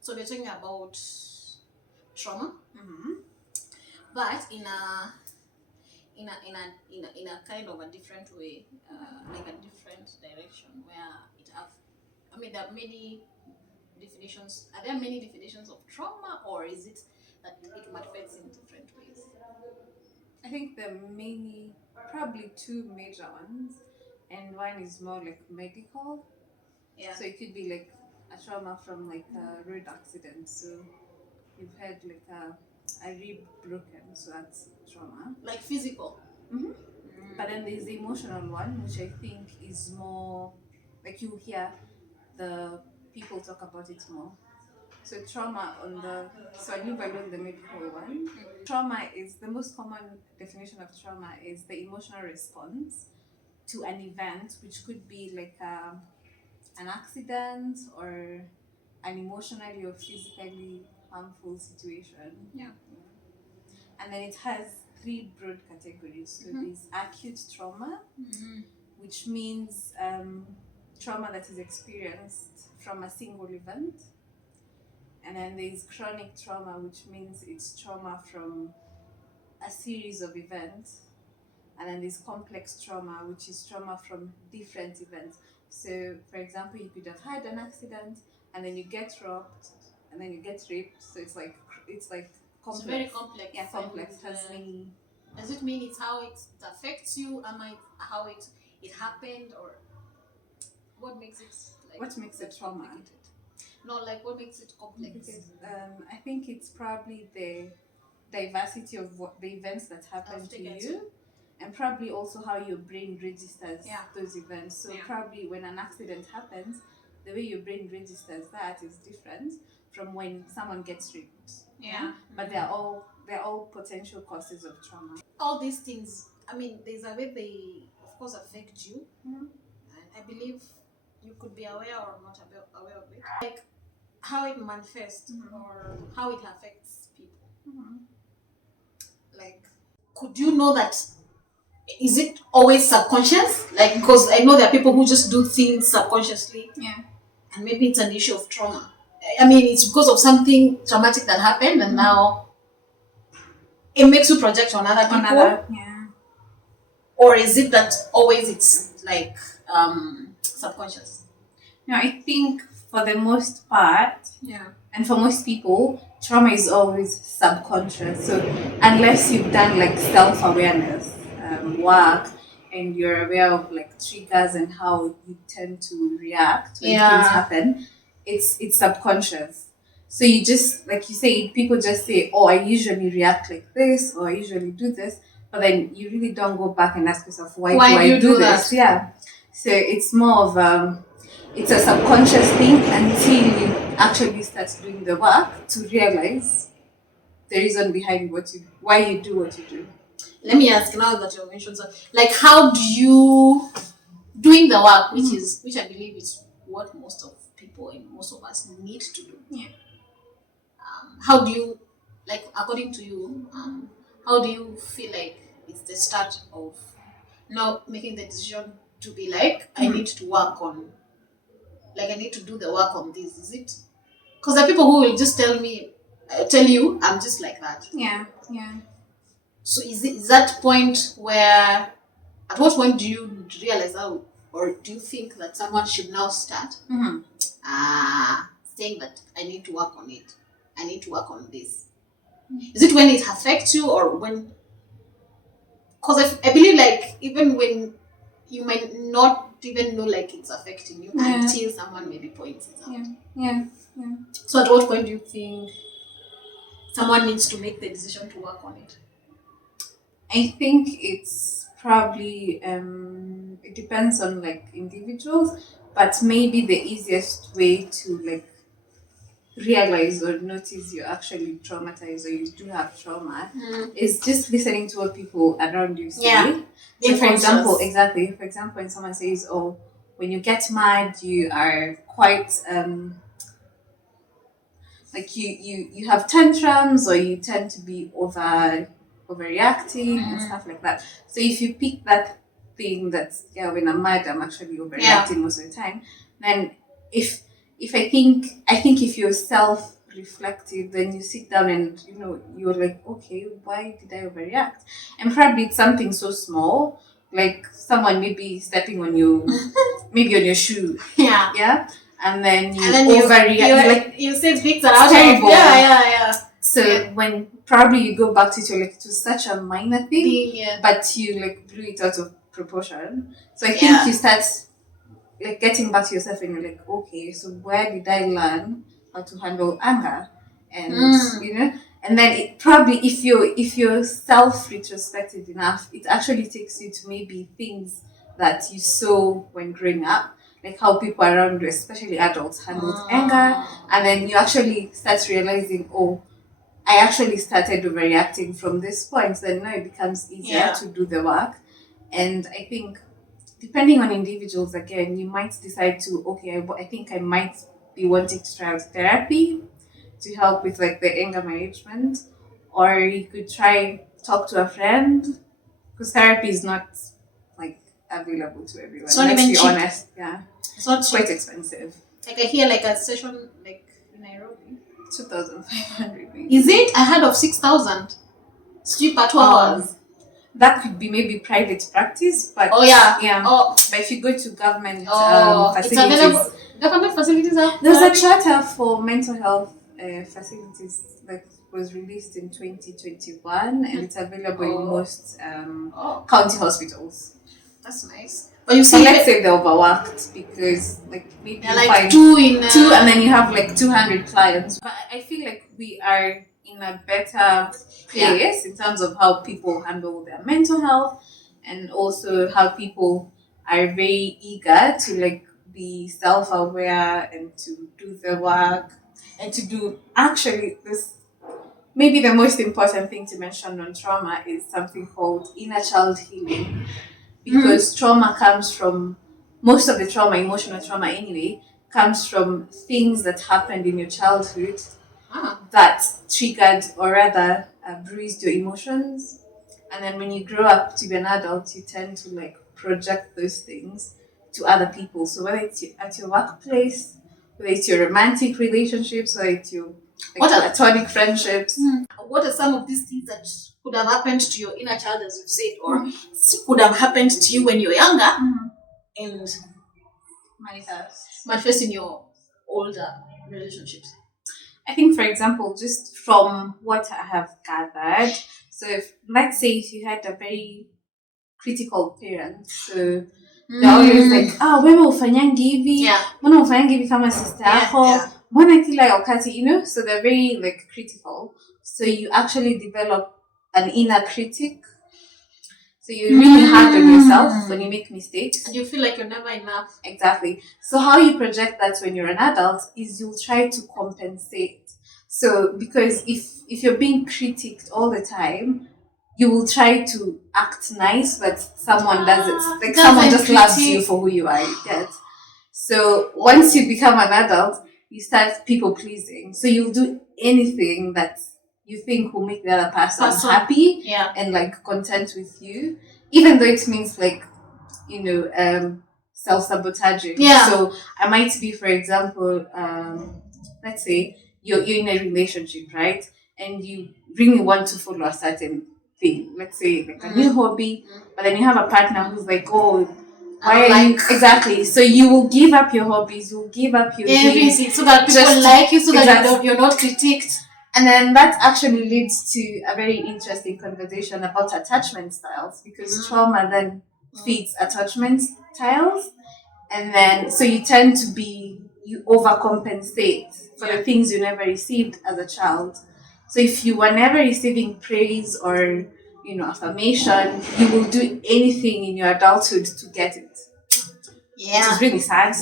So we're talking about trauma, Mm-hmm. but in a kind of a different way, like a different direction where it have. I mean, there are many definitions. Are there many definitions of trauma, or is it that it manifests in different ways? I think the mainly, probably two major ones, and one is more like medical. Yeah, So it could be like a trauma from like a road accident. So you've had like a rib broken, so that's trauma. like physical. Mm-hmm. But then there's the emotional one, which I think is more like you hear the people talk about it more. So trauma on the so I leave alone the medical one. Trauma is the most common definition of trauma is the emotional response to an event, which could be like an accident or an emotionally or physically harmful situation. Yeah. And then it has three broad categories. So there's acute trauma, which means trauma that is experienced from a single event. And then there's chronic trauma, which means it's trauma from a series of events. And then there's complex trauma, which is trauma from different events. So, for example, you could have had an accident, and then you get robbed, and then you get raped. So it's like complex. It's very complex. Yeah, complex. And, Has many. does it mean it's how it affects you? Am I how it happened, or what makes it like? What makes it trauma? Complicated? No, like what makes it complex? Because I think it's probably the diversity of what the events that happen to you, and probably also how your brain registers those events. So probably when an accident happens, the way your brain registers that is different from when someone gets raped. Yeah. But they're all potential causes of trauma. All these things. I mean, there's a way they, of course, affect you, Mhm. and I believe you could be aware or not aware of it. Like how it manifests or how it affects people. Like, could you know that? Is it always subconscious? Like, because I know there are people who just do things subconsciously, Yeah. and maybe it's an issue of trauma. I mean, it's because of something traumatic that happened, and now it makes you project on other people. Yeah. Or is it that always it's like subconscious? No, I think for the most part, Yeah. and for most people, trauma is always subconscious. So unless you've done like self-awareness work and you're aware of like triggers and how you tend to react when things happen, it's subconscious. So you just like you say, people just say, "Oh, I usually react like this, or I usually do this," but then you really don't go back and ask yourself, "Why do I do this?" that? Yeah. So it's more of it's a subconscious thing until you actually start doing the work to realize the reason behind why you do what you do. Let me ask now that you mentioned, so, like, how do you doing the work, which I believe is what most of people and most of us need to do. Yeah. How do you, like, according to you, how do you feel like it's the start of now making the decision to be like, I need to work on, like, I need to do the work on this? Is it because there are people who will just tell you, I'm just like that. Yeah. Yeah. So is that point where, at what point do you realize how, or do you think that someone should now start saying that I need to work on it, I need to work on this? Is it when it affects you, or when? Because I believe like even when you might not even know like it's affecting you until someone maybe points it out. Yeah. Yeah. So at what point do you think someone needs to make the decision to work on it? I think it's probably it depends on like individuals, but maybe the easiest way to like realize or notice you're actually traumatized or you do have trauma is just listening to what people around you say. Yeah. So for example, when someone says, "Oh, when you get mad, you are quite like you have tantrums or you tend to be overreacting and stuff like that." So if you pick that thing that's when I'm mad I'm actually overreacting most of the time, then if if I think if you're self-reflective, then you sit down and you're like, okay, why did I overreact? And probably it's something so small, like someone maybe stepping on you, maybe on your shoe, Yeah. yeah, and then And you then overreact. You're like, you say things that it's are out terrible. of yeah. So Yeah. when probably you go back to it, you're like, it was such a minor thing, Yeah. but you like blew it out of proportion. So I think Yeah. you start like getting back to yourself and you're like, okay, so where did I learn how to handle anger? And and then it probably, if you're self retrospective enough, it actually takes you to maybe things that you saw when growing up, like how people around you, especially adults, handled anger, and then you actually start realizing, oh, I actually started overreacting from this point. Then now it becomes easier Yeah. to do the work. And I think depending on individuals, again, you might decide to, okay, I think I might be wanting to try out therapy to help with like the anger management, or you could try talk to a friend, because therapy is not like available to everyone. It's not Let's even be cheap. honest. Yeah, It's not it's cheap. quite expensive. Like I hear like a session like in Nairobi. 2,500 maybe. Is it? I heard of 6,000. Sleep at 2 hours. That could be maybe private practice, but Oh yeah. yeah. Oh, But if you go to government it's facilities, available. Government facilities have there's a therapy? charter for mental health facilities that was released in 2021, and it's available in most Oh, county hospitals. that's nice. But you So see, let's say they're overworked because like maybe they're you like find two in two, and then you have like 200 clients. But I feel like we are in a better place in terms of how people handle their mental health, and also how people are very eager to like be self-aware and to do the work and to do actually this. Maybe the most important thing to mention on trauma is something called inner child healing, because trauma comes from, most of the trauma, emotional trauma anyway, comes from things that happened in your childhood that triggered, or rather bruised your emotions. And then when you grow up to be an adult, you tend to like project those things to other people. So whether it's at your workplace, whether it's your romantic relationships, whether it's your like What are- platonic friendships. what are some of these things that could have happened to your inner child, as you've said, or could have happened to you when you were younger, and manifest in your older relationships? I think, for example, just from what I have gathered, so if, let's say if you had a very critical parent, so they're always like, wewe ufanyangi hivi, Yeah. mbona ufanyangi hivi kama sister yako, Yeah. mbona kila wakati, so they're very like critical. So you actually develop an inner critic. So you're really hard on yourself when you make mistakes. And you feel like you're never enough. Exactly. So how you project that when you're an adult is you'll try to compensate. So because if you're being critiqued all the time, you will try to act nice, but someone doesn't. Like someone just loves you for who you are. You get. So once you become an adult, you start people pleasing. So you'll do anything that you think will make the other person happy and like content with you, even though it means like self-sabotaging. So I might be, for example, let's say you're in a relationship, right, and you really want to follow a certain thing, let's say like a new hobby, but then you have a partner who's like, oh, why are you exactly, so you will give up your hobbies, you'll give up your everything so that people like you, so that you're not critiqued. And then that actually leads to a very interesting conversation about attachment styles, because trauma then feeds attachment styles. And then, so you tend to you overcompensate for the things you never received as a child. So if you were never receiving praise or, affirmation, you will do anything in your adulthood to get it. Yeah. Which is really sad.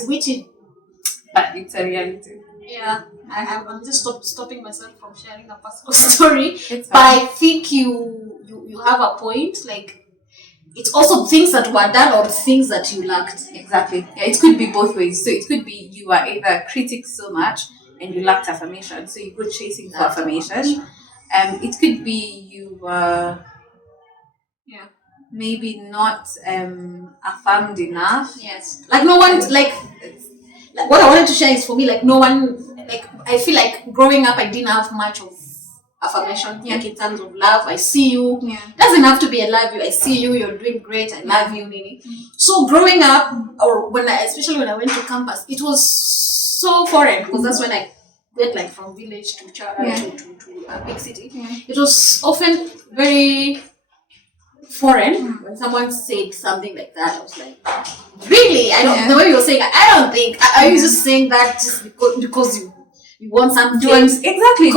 But it's a reality. Yeah. I'm just stopping myself from sharing a personal story. But I think you have a point. Like, it's also things that were done or things that you lacked. Exactly. Yeah, it could be both ways. So it could be you are either critic so much and you lacked affirmation, so you go chasing for affirmation. It could be you were maybe not affirmed enough. Yes. Like no one like like what I wanted to share is for me, like no one, like I feel like growing up I didn't have much of affirmation, like in terms of love. I see you. Yeah. Doesn't have to be I love you. I see you. You're doing great. I love you, Nini. So growing up, or especially when I went to campus, it was so foreign because that's when I went like from village to to a big city. Yeah. It was often very foreign when someone said something like that. I was like, really? I don't. The way you were saying, I don't think. Are you just saying that just because you want something? Exactly.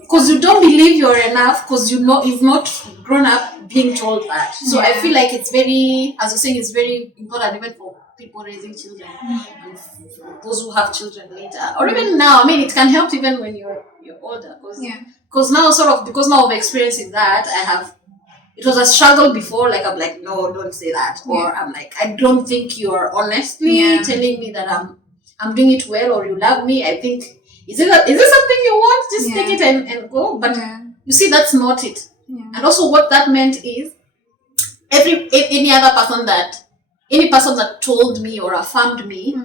Because you don't believe you're enough. Because you've not grown up being told that. So I feel like it's very, as you're saying, it's very important even for people raising children, and for those who have children later, or even now. I mean, it can help even when you're older. Because now because now of experiencing that, I have. It was a struggle before, like I'm like, no, don't say that. Or I'm like, I don't think you're honestly telling me that I'm doing it well or you love me. I think is it something you want? Just take it and go. But you see, that's not it. Yeah. And also what that meant is any person that told me or affirmed me,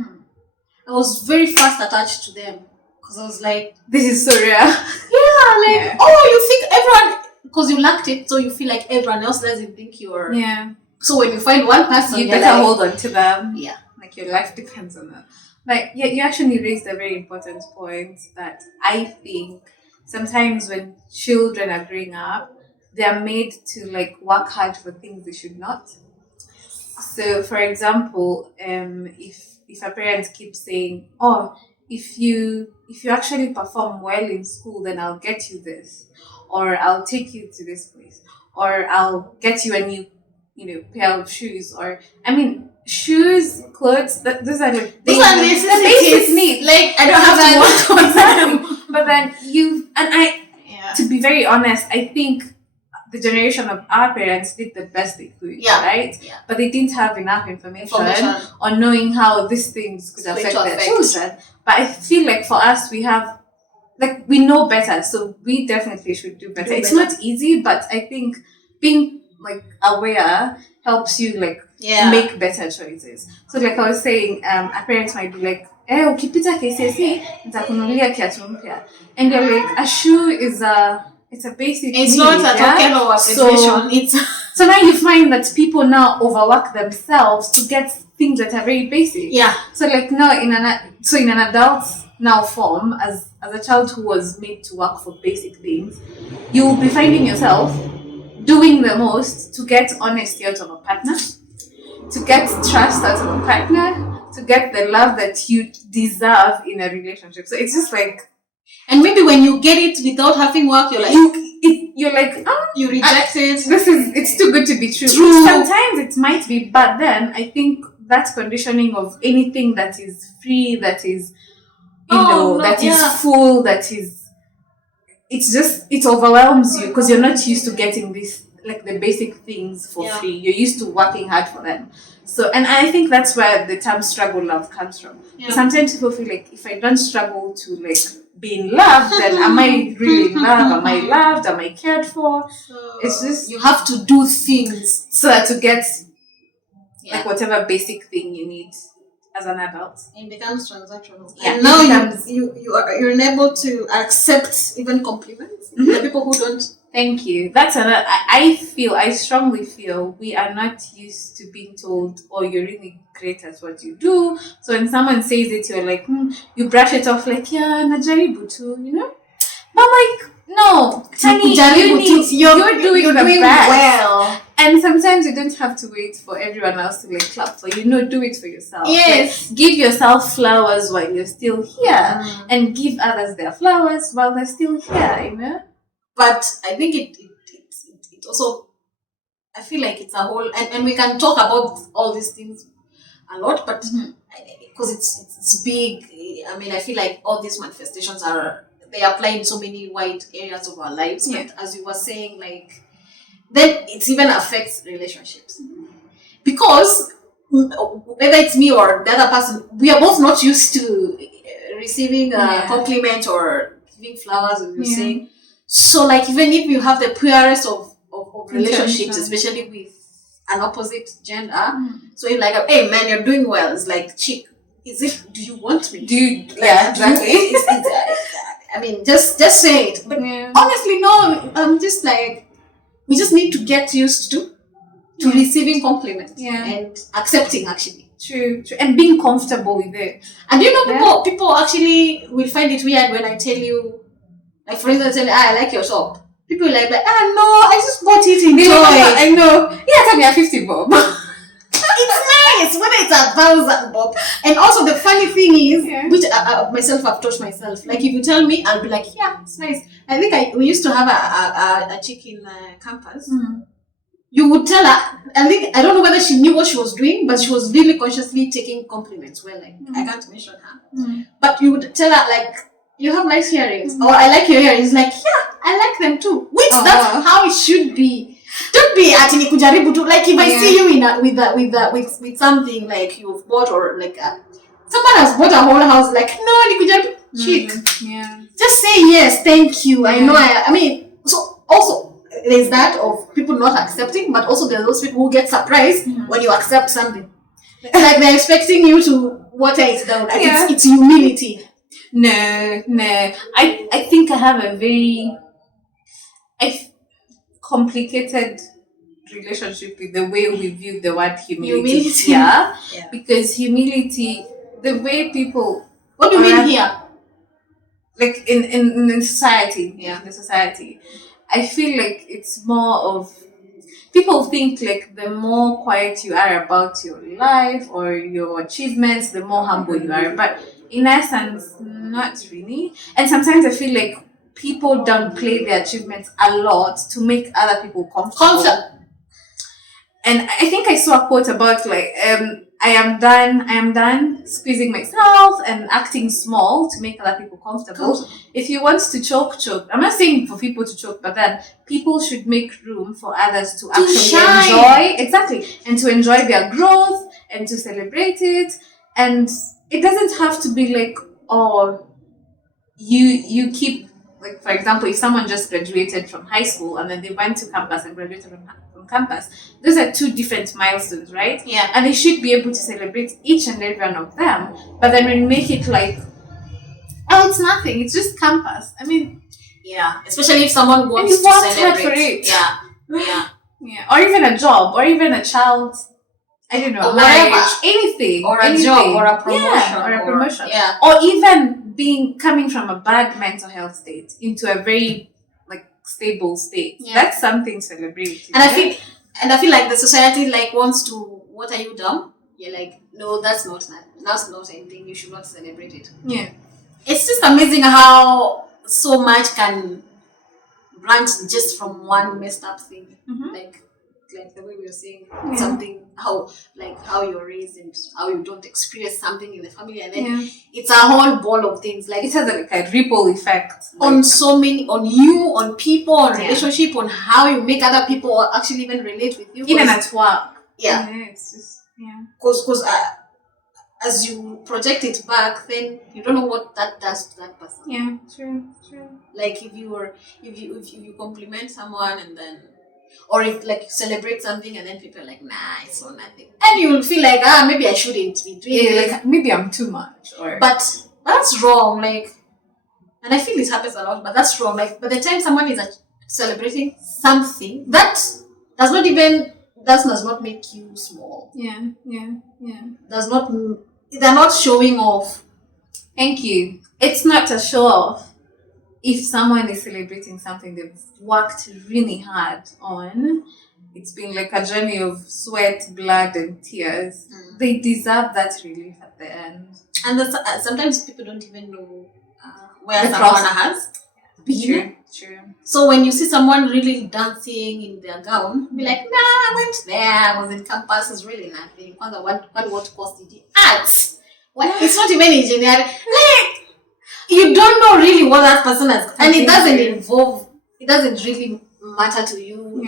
I was very fast attached to them. Because I was like, this is so real. Oh, you think everyone, because you lacked it, so you feel like everyone else doesn't think you're. Yeah. So when you find one person, you better hold on to them. Yeah. Like your life depends on that. Like, you actually raised a very important point that I think sometimes when children are growing up, they are made to like work hard for things they should not. So, for example, if a parent keeps saying, "Oh, if you actually perform well in school, then I'll get you this, or I'll take you to this place, or I'll get you a new, pair of shoes," or I mean, shoes, clothes. Those are the basic needs. Like I don't have to work on exactly. But then to be very honest, I think the generation of our parents did the best they could, right? Yeah. But they didn't have enough information on knowing how these things could affect their children. But I feel like for us, we have, like, we know better, so we definitely should do better. It's not easy, but I think being like aware helps you make better choices. So like I was saying, our parents might be like, ukipita KCSE, nitakununulia kiatu mpya. And you're like, a shoe is it's a basic It's need, not a token of appreciation. So now you find that people now overwork themselves to get things that are very basic. Yeah. So like now in an adult now form, as a child who was made to work for basic things, you will be finding yourself doing the most to get honesty out of a partner, to get trust out of a partner, to get the love that you deserve in a relationship. So it's just like. And maybe when you get it without having work, you're like, you reject it. It's too good to be true. Sometimes it might be, but then I think that conditioning of anything that is free, that is, is full, that is, it overwhelms you because you're not used to getting this, like the basic things for free. You're used to working hard for them. So, and I think that's where the term struggle love comes from. Yeah. Sometimes people feel like if I don't struggle to like be in love, then am I really in love? Am I loved? Am I cared for? So it's just you have to do things so that to get like whatever basic thing you need as an adult. It becomes transactional. Yeah. And now you're unable to accept even compliments. Mm-hmm. The people who don't. Thank you. That's another. I strongly feel we are not used to being told, "Oh, you're really great at what you do." So when someone says it, you're like, you brush it off like, "Yeah, najaribu tu," But like, no, honey, you're doing well. And sometimes you don't have to wait for everyone else to like clap for you. No, do it for yourself. Yes. Like, give yourself flowers while you're still here, and give others their flowers while they're still here. But I think it also, I feel like it's a whole, and we can talk about all these things a lot, but because it's big. I mean, I feel like all these manifestations they apply in so many wide areas of our lives. Yeah. But as you were saying, like, then it even affects relationships. Because whether it's me or the other person, we are both not used to receiving a compliment or giving flowers, as you're saying. So, like, even if you have the purest of relationships, especially with an opposite gender, so you're like, "Hey, man, you're doing well." It's like, chick, is it? Do you want me? Do you? Yeah, exactly. I mean, just say it. But honestly, no. I'm just like, we just need to get used to receiving compliments and accepting actually. True. And being comfortable with it. And you know, people actually will find it weird when I tell you, like for instance, I like your shop. People will like, no, I just bought it in toy. I know. Yeah, tell me a 50 bob. It's nice whether it's 1,000 bob. And also the funny thing is, which myself I've taught myself, like if you tell me, I'll be like, yeah, it's nice. I think we used to have a chick in campus. You would tell her, I don't know whether she knew what she was doing, but she was really consciously taking compliments. Well, like I can't mention her, but you would tell her like, you have nice earrings, or I like your earrings. Like, yeah, I like them too. Which that's how it should be. Don't be actually kujaribu to, like if I see you with something like you've bought, or like someone has bought a whole house, like no, kujaribu chick. Just say yes, thank you. I know. I mean, so also there's that of people not accepting, but also there's those people who get surprised when you accept something. It's like they're expecting you to water it down. Like it's humility. No. I think I have a very complicated relationship with the way we view the word humility. Yeah. Because humility, the way people. What do you mean here? Like in society. Yeah. In the society. I feel like it's more of, people think like the more quiet you are about your life or your achievements, the more humble you are. But in essence, not really. And sometimes I feel like people downplay their achievements a lot to make other people comfortable. And I think I saw a quote about like, I am done squeezing myself and acting small to make other people comfortable. If you want to choke. I'm not saying for people to choke, but then people should make room for others to actually enjoy. Exactly. And to enjoy their growth and to celebrate it. And it doesn't have to be like, oh, you keep, like for example, if someone just graduated from high school and then they went to campus and graduated from campus, those are two different milestones, right? Yeah. And they should be able to celebrate each and every one of them. But then when we make it like, oh, it's nothing, it's just campus. I mean, yeah, especially if someone wants to celebrate. For it. Yeah. Or even a job, or even a child. I don't know, marriage, anything, or a job, or a promotion, or a promotion, or even coming from a bad mental health state into a very like stable state. That's something celebrated. And I feel like the society like wants to, what are you dumb? You're like, no, that's not anything. You should not celebrate it. Yeah, it's just amazing how so much can branch just from one messed up thing. Like the way we were saying something, how you're raised and how you don't experience something in the family, and then it's a whole ball of things. Like it has like a ripple effect on so many, on you, on people, on relationship, on how you make other people actually even relate with you, even at work. It's just because as you project it back, then you don't know what that does to that person. Yeah, true. Like if you compliment someone and then, or if like you celebrate something and then people are like, nah, it's so nothing, and you'll feel like, maybe I shouldn't be doing it. Like maybe I'm too much, but that's wrong. Like, and I feel it happens a lot, but that's wrong. Like by the time someone is celebrating something, that does not make you small. They're not showing off. Thank you. It's not a show off. If someone is celebrating something they've worked really hard on, it's been like a journey of sweat, blood, and tears. They deserve that relief at the end. And sometimes people don't even know where someone has been. True. So when you see someone really dancing in their gown, be like, nah, I went there, I was in campus, it's really nothing. What course did you ask? It's not even engineering. Like, you don't know really what that person has, and it doesn't really matter to you,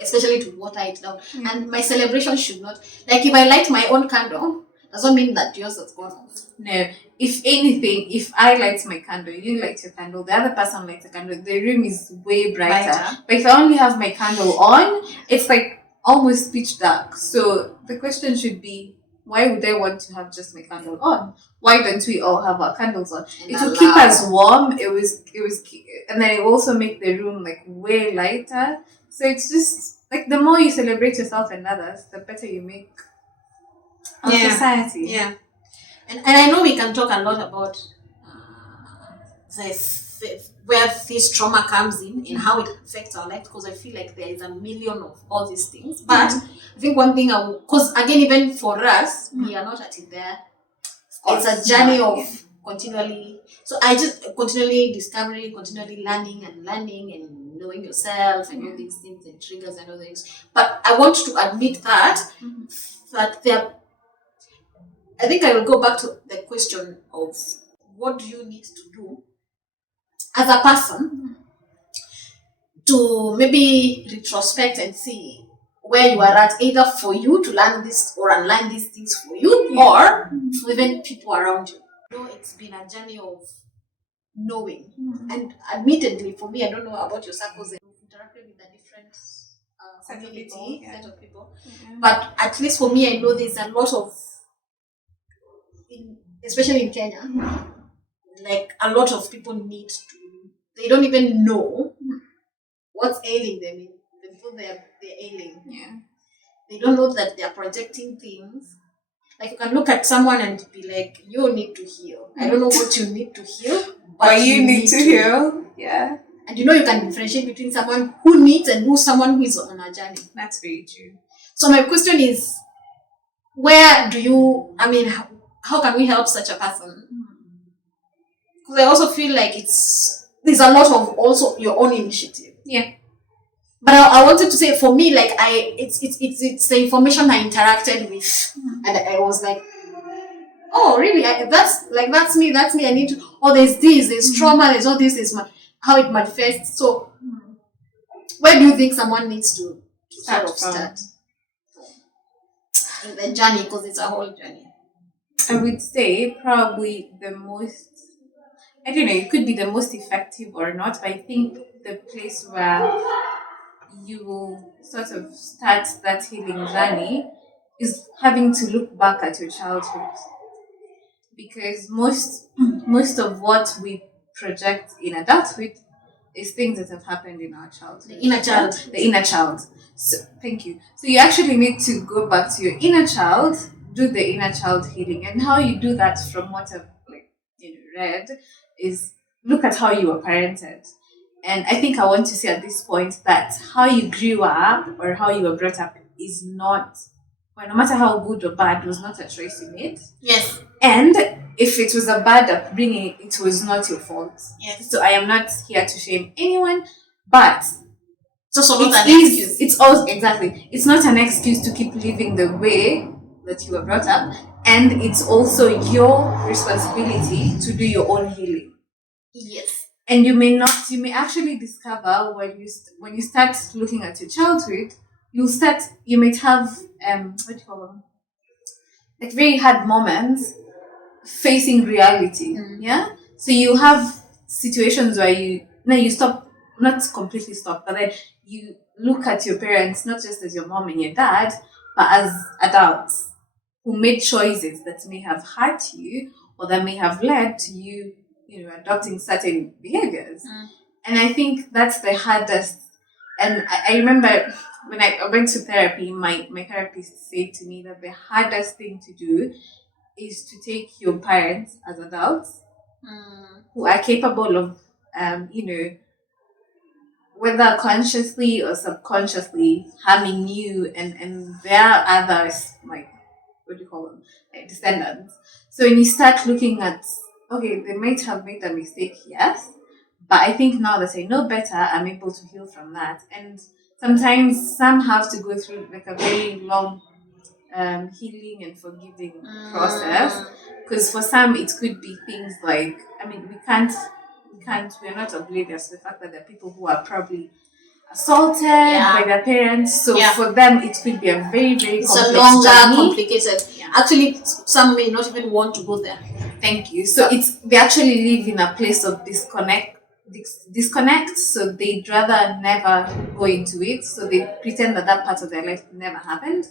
especially to water it down. And my celebration should not, like if I light my own candle, doesn't mean that yours has gone off. No, if anything, if I light my candle, you light your candle, the other person lights a candle, the room is way brighter. But if I only have my candle on, it's like almost pitch dark. So the question should be, Why would I want to have just my candle on? Why don't we all have our candles on? And It will keep us allow. warm. And then it will also make the room like way lighter. So it's just like the more you celebrate yourself and others, the better you make our Yeah. society. Yeah. And I know we can talk a lot about where this trauma comes in and how it affects our life, because I feel like there is a million of all these things. But I think one thing because again, even for us, we are not at it there. It's a journey of continually. So I just continually discovering, continually learning and knowing yourself and all these things and triggers and all things. But I want to admit that there. I think I will go back to the question of what do you need to do as a person to maybe retrospect and see where you are at, either for you to learn this or unlearn these things for you, or for even people around you. It's been a journey of knowing. And admittedly, for me, I don't know about your circles and you've interacted with a different community, set of people. But at least for me, I know there's a lot of, especially in Kenya, like a lot of people they don't even know what's ailing them in the people they're ailing. Yeah. They don't know that they're projecting things. Like you can look at someone and be like, you need to heal. I don't know what you need to heal, but you need to heal. Yeah. And you can differentiate between someone who needs and someone who is on a journey. That's very true. So my question is, where do you, how can we help such a person? Because I also feel like there's a lot of also your own initiative. Yeah. But I wanted to say, for me, like it's the information I interacted with, and I was like, oh really? That's me. I need to. Oh, there's trauma. There's all this. How it manifests. So, where do you think someone needs to start in the journey? Because it's a whole journey. I would say probably the most. I don't know. It could be the most effective or not, but I think the place where you will sort of start that healing journey is having to look back at your childhood, because most of what we project in adulthood is things that have happened in our childhood. The inner child. So thank you. So you actually need to go back to your inner child, do the inner child healing, and how you do that, from what I've read, is look at how you were parented. And I think I want to say at this point that how you grew up or how you were brought up is not, well, no matter how good or bad, was not a choice you made. Yes. And if it was a bad upbringing, it was not your fault. Yes. So I am not here to shame anyone, but it's also not an excuse. It's also exactly. It's not an excuse to keep living the way that you were brought up, and it's also your responsibility to do your own healing. Yes. And you may actually discover when you start looking at your childhood, you might have what do you call them? Like very hard moments facing reality. Yeah. So you have situations where you stop, not completely stop, but then you look at your parents not just as your mom and your dad, but as adults who made choices that may have hurt you or that may have led to you, adopting certain behaviors. And I think that's the hardest. And I remember when I went to therapy, my therapist said to me that the hardest thing to do is to take your parents as adults who are capable of, whether consciously or subconsciously harming you and there are others, like, what do you call them, like descendants. So when you start looking at, okay, they might have made a mistake, yes, but I think now that I know better, I'm able to heal from that. And sometimes some have to go through like a very long healing and forgiving process, because for some it could be things like, we're not oblivious to the fact that there are people who are probably assaulted by their parents. So for them, it could be a very, very complex journey. Complicated. Yeah. Actually, some may not even want to go there. Thank you. So they actually live in a place of disconnect. So they'd rather never go into it. So they pretend that part of their life never happened,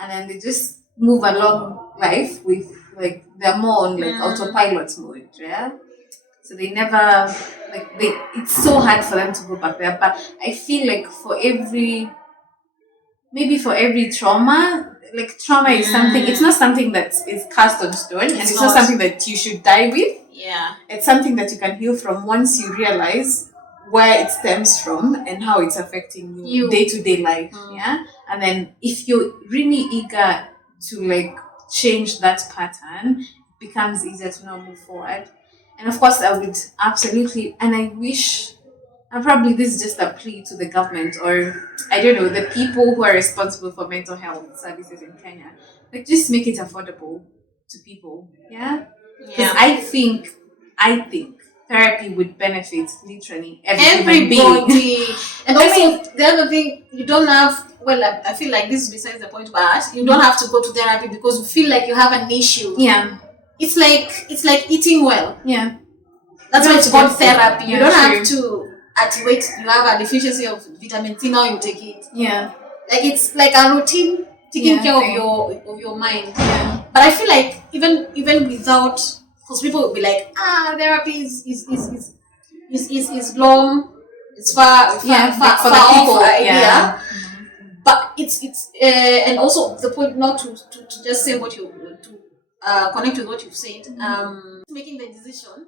and then they just move along life with like they're more on like autopilot mode, yeah. So they never like they. It's so hard for them to go back there. But I feel like for every trauma, like trauma is something. It's not something that is cast on stone, and it's not something that you should die with. Yeah. It's something that you can heal from once you realize where it stems from and how it's affecting your day-to-day life. Yeah. And then if you're really eager to like change that pattern, it becomes easier to now move forward. And of course I would absolutely, and I wish, and probably this is just a plea to the government, or I don't know, the people who are responsible for mental health services in Kenya, like just make it affordable to people. Yeah. Because I think therapy would benefit literally everybody. And also, the other thing, you don't have. Well, I feel like this is besides the point, but you don't have to go to therapy because you feel like you have an issue. Yeah, it's like eating well. Yeah, that's why it's called therapy. Yeah, you don't have to activate. You have a deficiency of vitamin C, now you take it. Yeah, like it's like a routine taking care of your mind. Yeah. But I feel like even without, because people will be like, therapy is long, it's far for the people. Idea. But it's and also the point, not to just say what you to connect with what you've said. Making the decision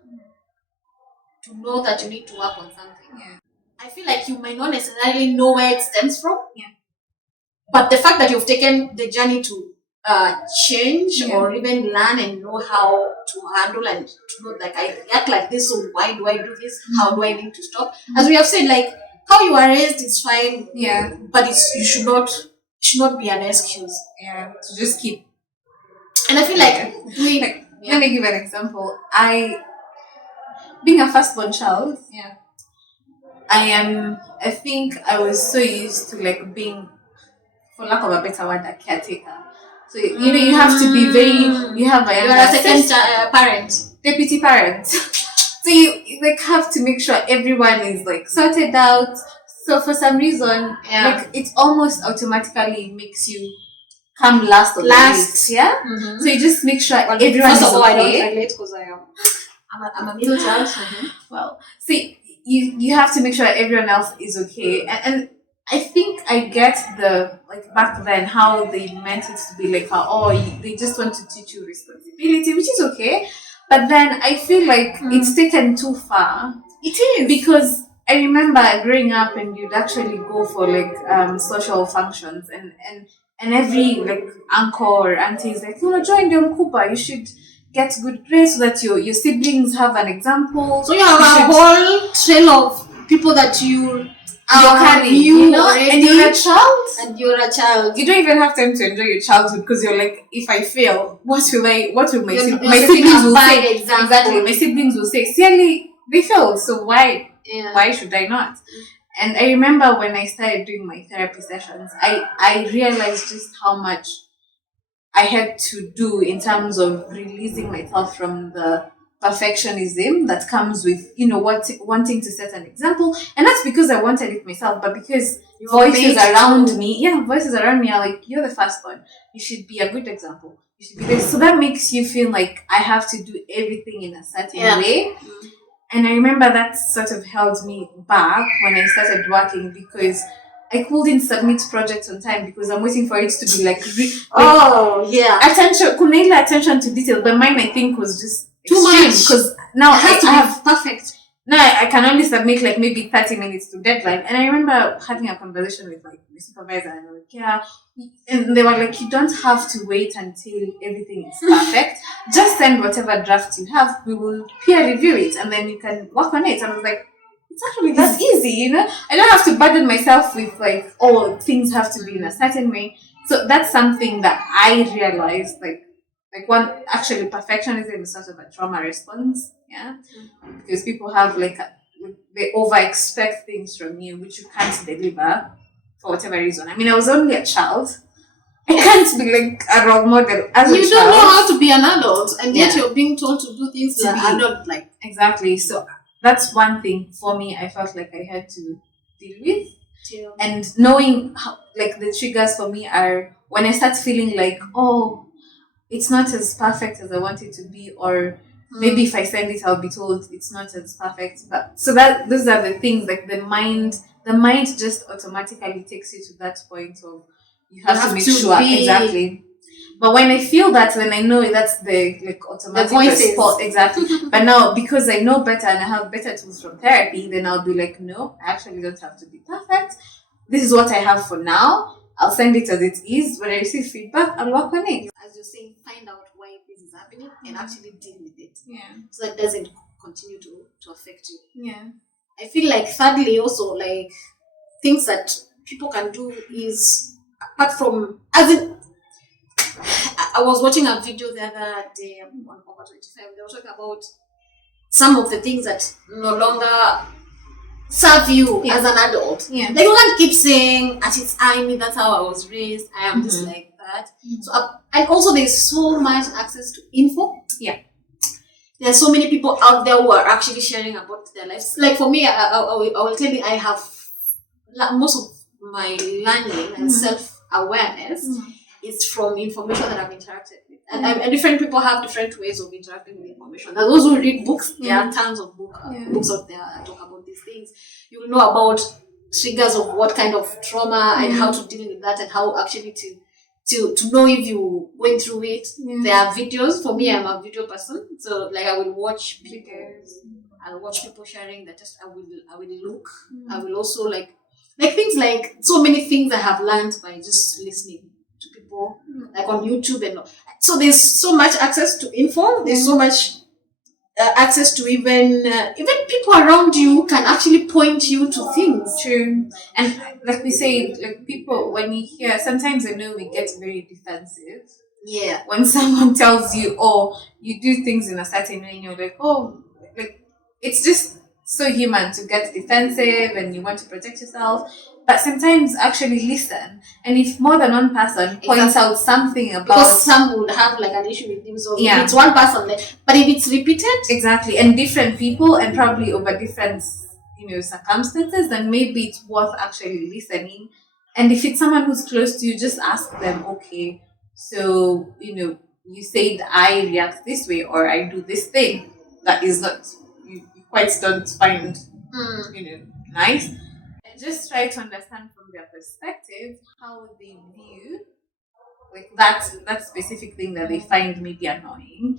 to know that you need to work on something. Yeah. I feel like you might not necessarily know where it stems from. Yeah. But the fact that you've taken the journey to change or even learn and know how to handle and to know, like, I react like this, so why do I do this? How do I need to stop? As we have said, like, how you are raised is fine. Yeah. But you should not be an excuse. Yeah. To just keep. And I feel like let me give an example. Being a firstborn child. Yeah. I think I was so used to like being, for lack of a better word, a caretaker. So you have to be very. You are a second parent, deputy parent. So you like have to make sure everyone is like sorted out. So for some reason, like it almost automatically makes you come last on the list. Yeah. Mm-hmm. So you just make sure everyone is okay. I don't relate because I'm a middle child. Well, see. You have to make sure everyone else is okay, and I think I get the, like, back then how they meant it to be like they just want to teach you responsibility, which is okay, but then I feel like it's taken too far. It is, because I remember growing up and you'd actually go for like social functions and every like uncle or auntie is like, join the Mkuba, you should get good grades so that your siblings have an example. So you have a whole trail of people that you're carrying, and you're a child. You don't even have time to enjoy your childhood because you're like, if I fail, what will my siblings will say? Exactly. My siblings will say, Siali, they failed, so why should I not? And I remember when I started doing my therapy sessions, I realized just how much I had to do in terms of releasing myself from the perfectionism that comes with, wanting to set an example. And that's because I wanted it myself, but because voices around me are like, you're the first one. You should be a good example. You should be this. So that makes you feel like I have to do everything in a certain way. And I remember that sort of held me back when I started working, because I couldn't submit projects on time because I'm waiting for it to be attention to detail. But mine, I think, was just too much, because now I have perfect. Now I can only submit like maybe 30 minutes to deadline. And I remember having a conversation with like my supervisor, and I was like, and they were like, you don't have to wait until everything is perfect. Just send whatever draft you have. We will peer review it, and then you can work on it. And I was like, it's actually that's easy, I don't have to burden myself with like, things have to be in a certain way. So that's something that I realized, like one, actually perfectionism is sort of a trauma response, because people have they over expect things from you which you can't deliver for whatever reason. I mean, I was only a child. I can't be like a role model as a child. You don't know how to be an adult, and yet you're being told to do things to be adult. Exactly. So that's one thing for me I felt like I had to deal with. And knowing how, like the triggers for me are when I start feeling like, oh, it's not as perfect as I want it to be, or maybe if I send it, I'll be told it's not as perfect. But so that those are the things like the mind just automatically takes you to that point of you have to make sure be exactly. But when I feel that, then I know that's the like the automatic voices. response exactly. But now because I know better and I have better tools from therapy, then I'll be like, no, I actually don't have to be perfect. This is what I have for now. I'll send it as it is. When I receive feedback, I'll work on it. As you're saying, find out why this is happening and actually deal with it, Yeah. so that it doesn't continue to affect you. Yeah. I feel like thirdly also, like, things that people can do is, apart from, as in, I was watching a video the other day on Over 25. They were talking about some of the things that no longer serve you as an adult. Yeah. Like, you can't keep saying, at its I mean, that's how I was raised, I am just like that. So, and also there's so much access to info. Yeah. There are so many people out there who are actually sharing about their lives. Like for me, I will tell you, I have most of my learning and self awareness is from information that I've interacted with. And different people have different ways of interacting with information. And those who read books, there are tons of books out there that talk about these things. You will know about triggers of what kind of trauma and how to deal with that, and how actually to know if you went through it. There are videos. For me, I'm a video person, so like I will watch people. I'll watch people sharing that. Just I will look. I will also like things, like so many things I have learned by just listening to people, like on YouTube and all. So there's so much access to info. There's so much access to even people around you can actually point you to things. True. And like we say, like people, when you hear, sometimes I know we get very defensive. Yeah. When someone tells you, oh, you do things in a certain way, and you're like, oh, like it's just so human to get defensive and you want to protect yourself. But sometimes actually listen. And if more than one person points out something about, because some would have like an issue with things, so yeah, if it's one person, but if it's repeated, exactly, and different people and probably over different circumstances, then maybe it's worth actually listening. And if it's someone who's close to you, just ask them, okay, so you said I react this way or I do this thing that is not, you quite don't find nice, and just try to understand from their perspective how they view like that specific thing that they find maybe annoying,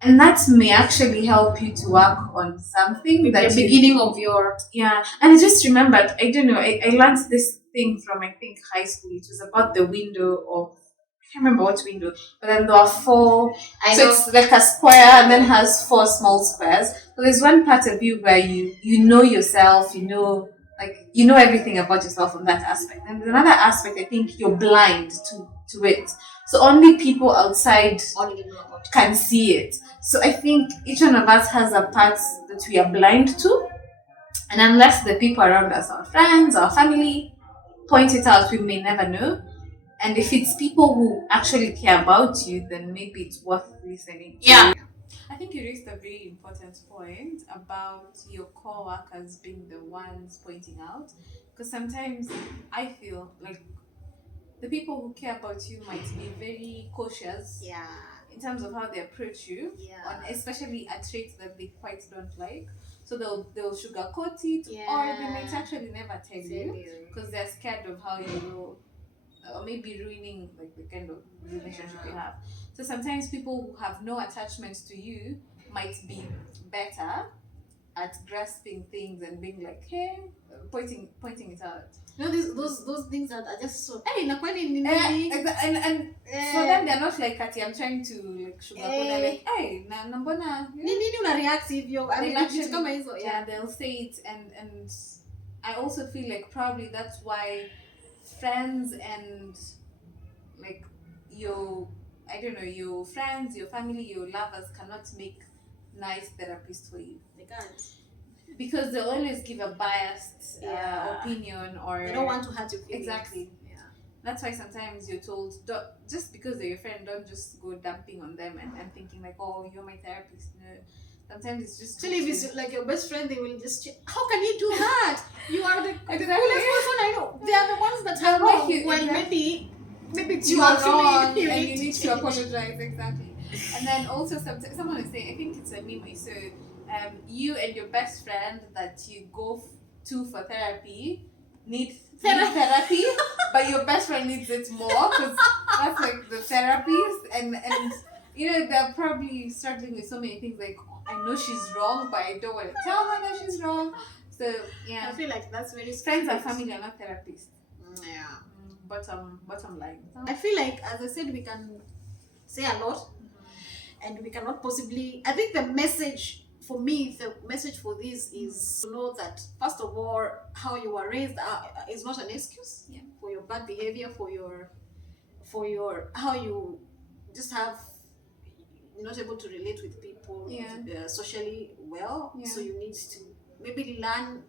and that may actually help you to work on something that the beginning of your and I just remembered, I don't know, I learned this thing from I think high school. It was about the window of, I can't remember what window, but then there are four. So it's like a square and then has four small squares. So there's one part of you where you know yourself, you know everything about yourself from that aspect. And there's another aspect, I think you're blind to it. So only people outside can see it. So I think each one of us has a part that we are blind to. And unless the people around us, our friends, our family, point it out, we may never know. And if it's people who actually care about you, then maybe it's worth listening to. yeah. I think you raised a very important point about your co-workers being the ones pointing out. Because sometimes I feel like the people who care about you might be very cautious in terms of how they approach you, on especially a trait that they quite don't like. So they'll sugarcoat it, or they might actually never tell you because they're scared of how you will, or maybe ruining like the kind of relationship you have. So sometimes people who have no attachment to you might be better at grasping things and being like, hey, pointing it out. Those things that are just so, hey, nakwani and for them they're not like Kati, I'm trying to like sugarcoat. They're like, hey, na mbona nini una react hivyo, I mean actually, kama hizo, they'll say it, and I also feel like probably that's why friends and like your, I don't know, your friends, your family, your lovers cannot make nice therapists for you. they can't, because they'll always give a biased opinion, or they don't want to hurt your feelings. Exactly. That's why sometimes you're told, just because they're your friend, don't just go dumping on them and thinking like, oh, you're my therapist. No, Sometimes it's just Actually, if good it's like your best friend, they will just check. How can you do that? You are the Exactly. coolest person I know. They are the ones that They'll are wrong make you- when exactly. maybe it's you you are actually wrong you and need you to need to change. apologize, exactly. And then also someone is saying, I think it's a meme, so you and your best friend that you go to for therapy need therapy, but your best friend needs it more because that's like the therapist, and you know they're probably struggling with so many things, like I know she's wrong but I don't want to tell her that she's wrong. So I yeah, feel like that's very friends and sweet. family are not therapists. Yeah. Bottom line. I feel like, as I said, we can say a lot, and we cannot possibly. I think the message for me, the message for this is to know that first of all, how you were raised is not an excuse Yeah. for your bad behavior, for your how you just have you're not able to relate with people socially well. Yeah. So you need to maybe learn,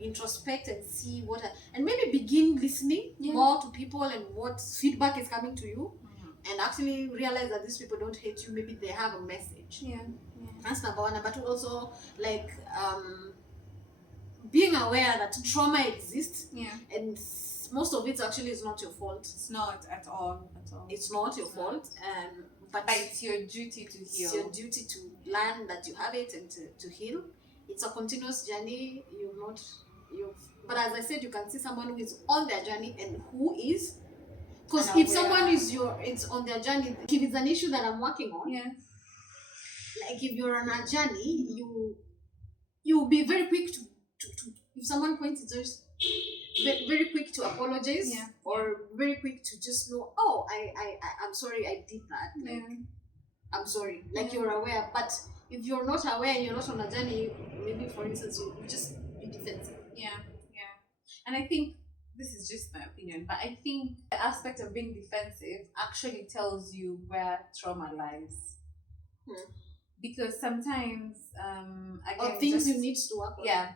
introspect, and see and maybe begin listening more to people and what feedback is coming to you, and actually realize that these people don't hate you. Maybe they have a message. Yeah. That's number one. Number two, also, like being aware that trauma exists, and most of it actually is not your fault. It's not at all. It's not your fault, but it's your duty to heal. It's your duty to learn that you have it and to heal. It's a continuous journey. But as I said, you can see someone who is on their journey and who is. Because if someone it's on their journey, if it's an issue that I'm working on, like if you're on a journey, you'll be very quick to if someone points it out, very quick to apologize, or very quick to just know, oh, I'm sorry I did that. Like, I'm sorry. Like, you're aware. But if you're not aware and you're not on a journey, maybe for instance, you just be defensive. Yeah. And I think this is just my opinion, but I think the aspect of being defensive actually tells you where trauma lies. Because sometimes, again, or things you need to work on. Yeah,